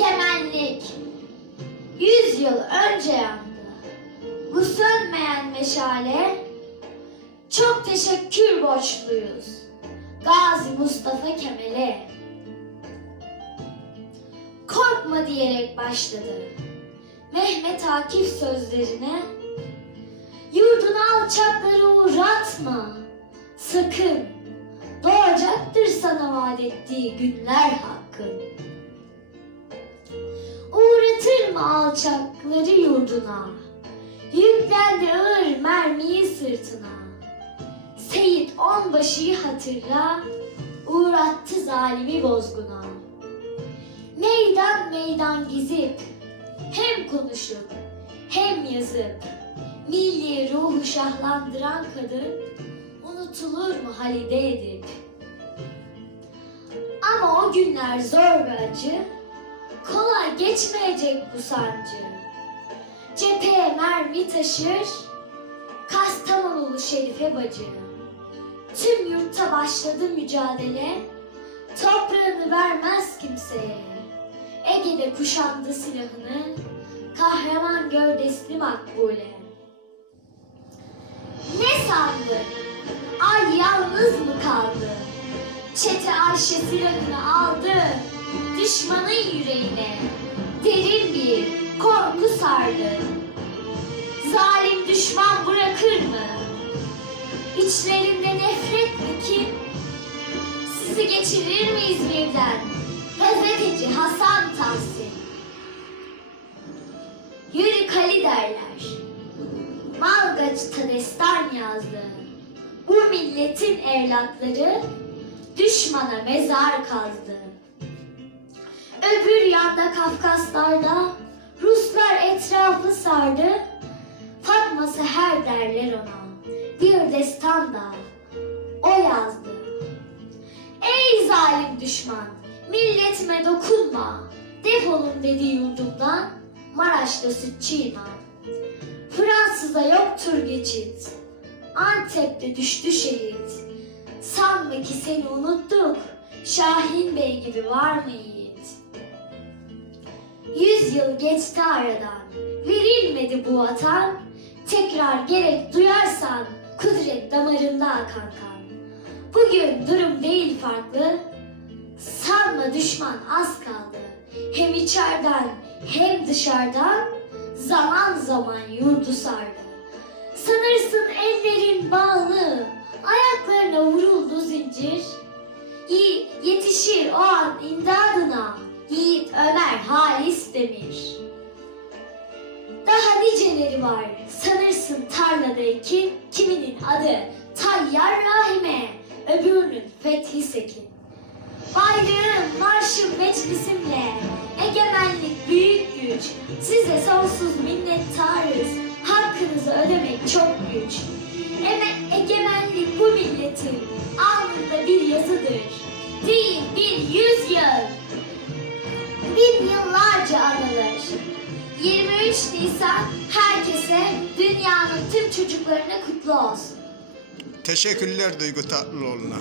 egemenlik yüz yıl önce yandı. Bu sönmeyen meşale çok teşekkür borçluyuz. Gazi Mustafa Kemal'e. Korkma diyerek başladı. Mehmet Akif sözlerine Yurduna alçakları uğratma. Sakın. Doğacaktır sana vaat ettiği günler hakkın. Mı alçakları yurduna? Yüklendi ağır mermiyi sırtına. Seyit onbaşıyı hatırla, uğrattı zalimi bozguna. Meydan meydan gezip, hem konuşup hem yazıp, milli ruhu şahlandıran kadın unutulur mu Halide Edip? Ama o günler zor ve acı, kolay geçmeyecek bu sancı. Cepheye mermi taşır, Kastamonulu Şerife bacı. Tüm yurtta başladı mücadele, toprağını vermez kimseye. Ege'de kuşandı silahını, kahraman gövdesli makbule. Ne sandı? Ay yalnız mı kaldı? Çete Ayşe silahını aldı, düşmanın yüreğine derin bir korku sardı. Zalim düşman bırakır mı? İçlerinde nefret mi kim? Sizi geçirir mi İzmir'den? Gazeteci Hasan Tahsin. Yürü Kali derler. Malgaç'ta destan yazdı. Bu milletin evlatları düşmana mezar kazdı. Öbür yanda Kafkaslarda Ruslar etrafı sardı. Fatma Seher derler ona. Bir destan da o yazdı. Ey zalim düşman, milletime dokunma. Defolun dedi yurdumdan, Maraş'ta sütçüyüm Fransız'a yoktur geçit. Antep'te düştü şehit. Sanma ki seni unuttuk. Şahin Bey gibi var mı yiğit? Yüz yıl geçti aradan. Verilmedi bu vatan. Tekrar gerek duyarsan kudret damarında akan kan. Bugün durum değil farklı. Sanma düşman az kaldı. Hem içeriden hem dışarıdan zaman zaman yurdu sardı. Sanırsın ellerin bağlı, Demir. Daha niceleri var, sanırsın tarlada ekin, kiminin adı Tayyar Rahime, öbürünün Fethi Sekin. Bayrağım, marşım, meclisimle egemenlik büyük güç. Size sonsuz minnettarız. Hakkınızı ödemek çok güç. Eme egemenlik bu milletin alnında bir yazıdır. Değil bir yüzyıl. Nisan herkese dünyanın tüm çocuklarına kutlu olsun. Teşekkürler Duygu Tatlıoğlu'na.